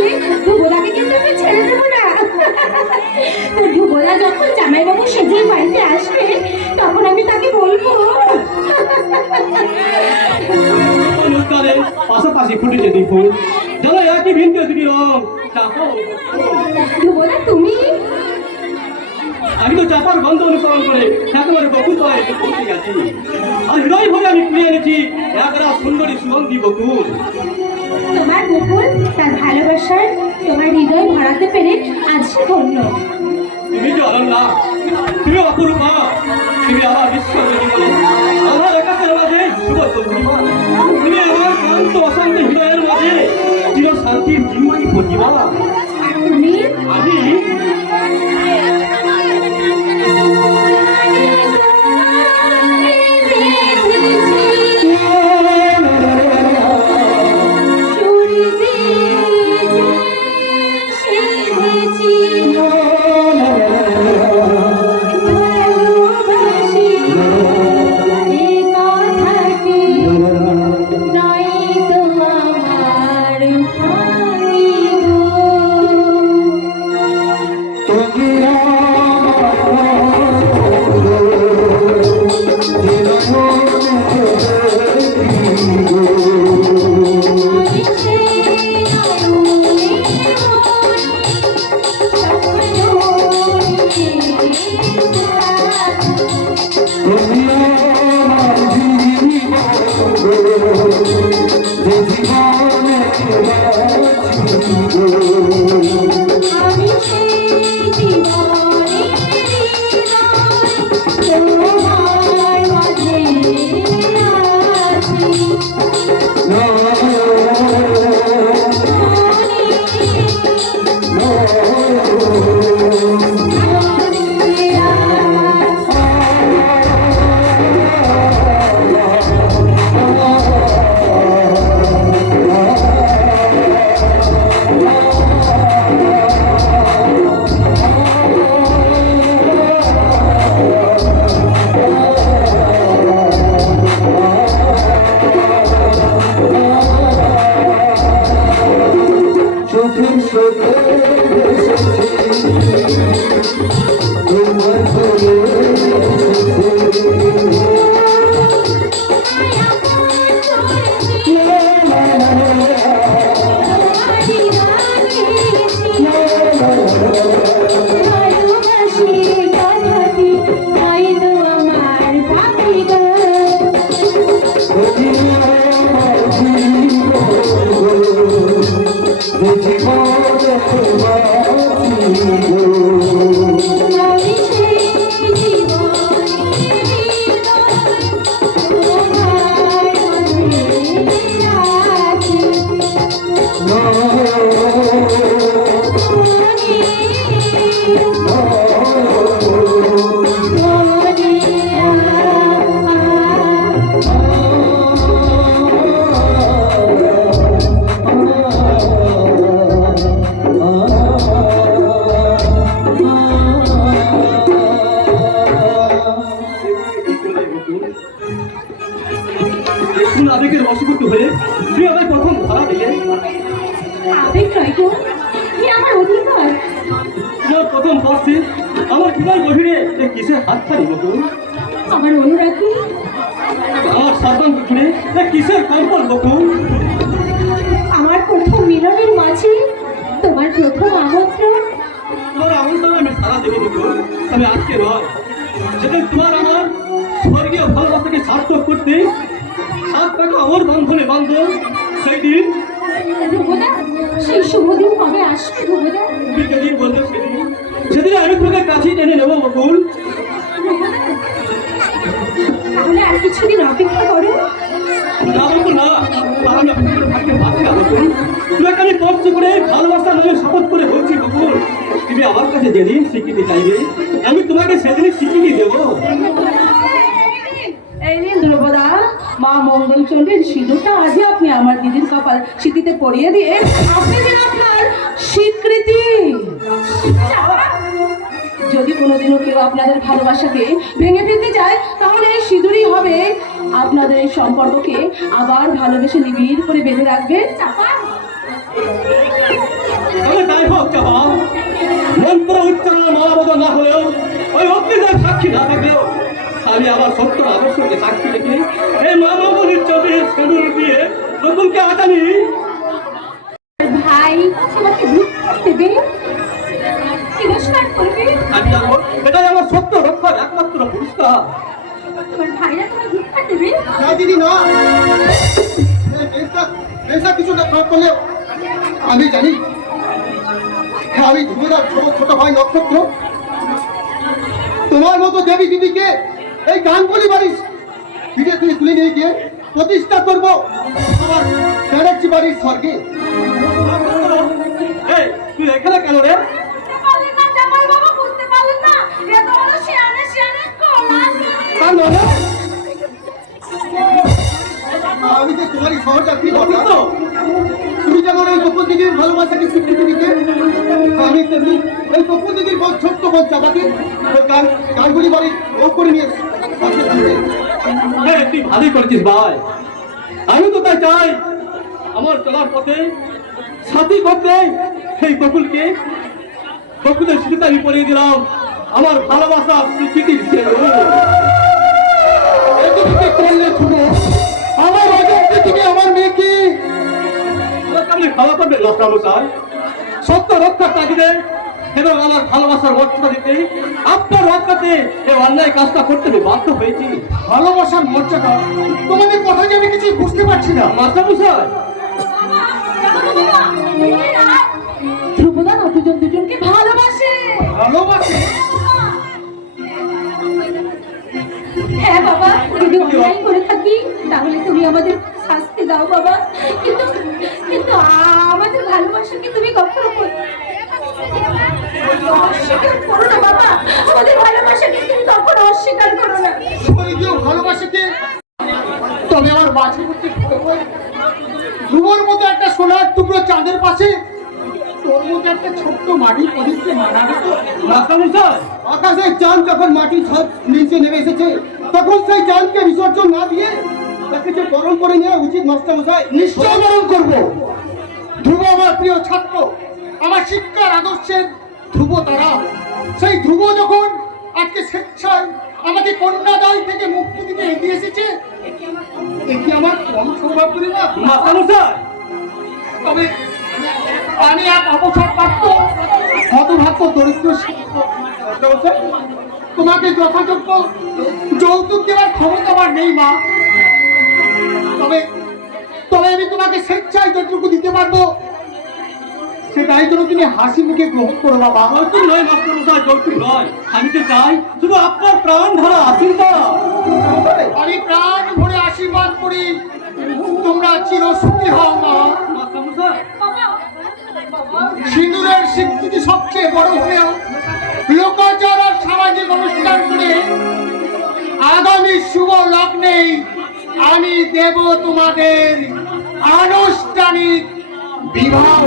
বলে ধ্রুবদাকে কিন্তু আমি ছেড়ে দেবো না। তো ধ্রুবদা যখন জামাইবাবু সেজে বাড়িতে আসবে তখন আমি তাকে বলব। পাশাপাশি ফুটেছে দুই ফুল। যেন একই ভিন্ন দুটি রং। তুমি? আমি তো চাপার গন্ধ অনুসরণ করে একেবারে বকুল পায়ে পৌঁছে গেছি আর হৃদয় ভরে আমি কুড়িয়ে এনেছি একরা সুন্দরী সুগন্ধি বকুল। বকুল তার ভালোবাসার তোমার হৃদয় ভরাতে পেরে আজ সে ধন্য। তুমি যে না তুমি অপরূপা তুমি আমার বিশ্বাস জীবনে আমার একাকের মাঝে তুমি আমার শান্ত অশান্ত হৃদয়ের মাঝে চির শান্তির জীবনী প্রতিমা। তুমি আমি আমি বশীভূত হয়ে। তুই আমায় প্রথম ধরা দিলে। আবেগ নয় গো এ আমার অধিকার। তোমার প্রথম পড়ছে আমার হৃদয় গভীরে এ কিসের হাত ছাড়ি বকুল আমার অনুরাগী। আমার জুড়ে এ কিসের কম্পন বকুল আমার প্রথম মিলনের মাঝে তোমার প্রথম আমন্ত্রণ। তোমার আমন্ত্রণ আমি সারা দেবো বকুল তবে আজকে নয় যেদিন তোমার আমার স্বর্গীয় ভালোবাসাকে সার্থক করতে সাত টাকা আমার বন্ধনে বান্ধব সেই দিন ধ্রুবদা সেই শুভদিন কবে আসবে ধ্রুবদা তুমি যেদিন সেদিন সেদিন আমি তোকে কাছে টেনে নেব বকুল। তাহলে আর কিছুদিন অপেক্ষা করো। না বকুল না। তা আমি আপনাদের থাকতে পারছি না বকুল। তোমাকে কষ্ট করে ভালোবাসা নয় শপথ করে বলছি বকুল তুমি আমার কাছে যেদিন স্বীকৃতি চাইবে আমি তোমাকে সেদিনই স্বীকৃতি দেবো। এই নিন ধ্রুবদা। মা মঙ্গলচণ্ডের সিঁদুরটা আজই আপনি আমার দিদির কপাল স্মৃতিতে পরিয়ে দিয়ে আপনি যে আপনার স্বীকৃতি। যদি কোনোদিনও কেউ আপনাদের ভালোবাসাকে ভেঙে ফেলতে চায়, তাহলে এই সিঁদুরই হবে আপনাদের এই সম্পর্ককে আবার ভালোবেসে নিবিড় করে বেঁধে রাখবে ওই সাক্ষী না থাকলেও আমি আমার সত্য আদর্শকে সাক্ষী রেখে এই মা মামনির চোখে সেলুন দিয়ে নতুনকে আটানি ভাই তোমাকে দেবে? তিরস্কার করবে? আমি জানো এটাই আমার সত্য রক্ষার একমাত্র পুরস্কার। তোমার ভাইরা তোমার ভিক্ষা দেবে? না দিদি না। এইসব এইসব কিছু না করলেও আমি জানি হ্যাঁ, আমি ধুমেদার ছোট ছোট ভাই নক্ষত্র। তোমার মতো দেবী দিদিকে এই গাঙ্গুলি বাড়ির ফিরে তুলে তুলে নিয়ে গিয়ে প্রতিষ্ঠা করব আমার ব্যানার্জি বাড়ির স্বর্গে। এই তুই এখানে কেন রে? বুঝতে পারলেন না জামাই বাবা বুঝতে পারলেন না। এত বড় শিয়ানে শিয়ানে কলা। আর নয় আমি যে তোমারই সহযাত্রী কথা তো তুমি যেমন এই গোপন দিদির ভালোবাসাকে স্বীকৃতি দিতে আমি তেমনি এই গোপন দিদির বল ছোট্ট বল চাপাতে ওই গান গানগুলি বাড়ি ও করে নিয়ে তুলতে। তুই ভালোই করেছিস ভাই। আমি তো চাই। আমার চলার পথে, সাথী করতে সেই বকুলকে, বকুলের স্মৃতি আমি পড়িয়ে দিলাম। আমার ভালোবাসা তুমি কি করলে শুনো, আমার অজান্তে তুমি আমার মেয়েকে আমাকে আপনি ক্ষমা করবেন সত্য রক্ষার তাগিদে এবং আমার ভালোবাসার মর্যাদা দিতে আপনার রক্ষাতে এই অন্যায় কাজটা করতে আমি বাধ্য হয়েছি। ভালোবাসার মর্যাদা? তোমাদের কথা যে আমি কিছু বুঝতে পারছি না। মাস্টারমশাই! ধ্রুবদা দুজন দুজনকে ভালোবাসে। ভালোবাসে? হ্যাঁ বাবা যদি অন্যায় করে থাকি তাহলে তুমি আমাদের শাস্তি দাও বাবা। কিন্তু কিন্তু আমাদের ভালোবাসাকে তুমি কখনো ভালোবাসাকে মধ্যে একটা সোনার টুকরো চাঁদের পাশে একটা ছোট্ট মাটির প্রদীপকে মানাবে চাঁদ যখন মাটির ছাদ নিচে নেমে এসেছে তখন সেই চাঁদকে বিসর্জন না দিয়ে তাকে গরম করে নেওয়া উচিত মাস্টার মশাই নিশ্চয় গরম করব। ধ্রুব আমার প্রিয় ছাত্র, আমার শিক্ষার আদর্শের ধ্রুব তারা। সেই ধ্রুব যখন আজকে স্বেচ্ছায় আমাকে কন্যাদায় থেকে মুক্তি দিতে এগিয়ে এসেছে এটি আমার কম সৌভাগ্য না? মাস্টারমশাই তবে আমি এক অবসর প্রাপ্ত হতভাগ্য দরিদ্র তোমাকে যথাযোগ্য যৌতুক দেওয়ার ক্ষমতা আমার নেই মা। তবে তবে আমি তোমাকে স্বেচ্ছায় যতটুকু দিতে পারব সেটাই যেন তুমি হাসি মুখে গ্রহণ করো বাবা যৌতুক নয় মাস্টারমশাই যৌতুক নয়। আমি তো চাই, শুধু আপনার প্রাণ ধরা, আশীর্বাদ। আমি প্রাণ ভরে আশীর্বাদ করি। তোমরা চির সুখী হও মা। সিঁদুরের স্বীকৃতি সবচেয়ে বড় হলেও লোকাচার আর সামাজিক অনুষ্ঠান করে আগামী শুভ লগ্নেই আমি দেব তোমাদের আনুষ্ঠানিক বিবাহ।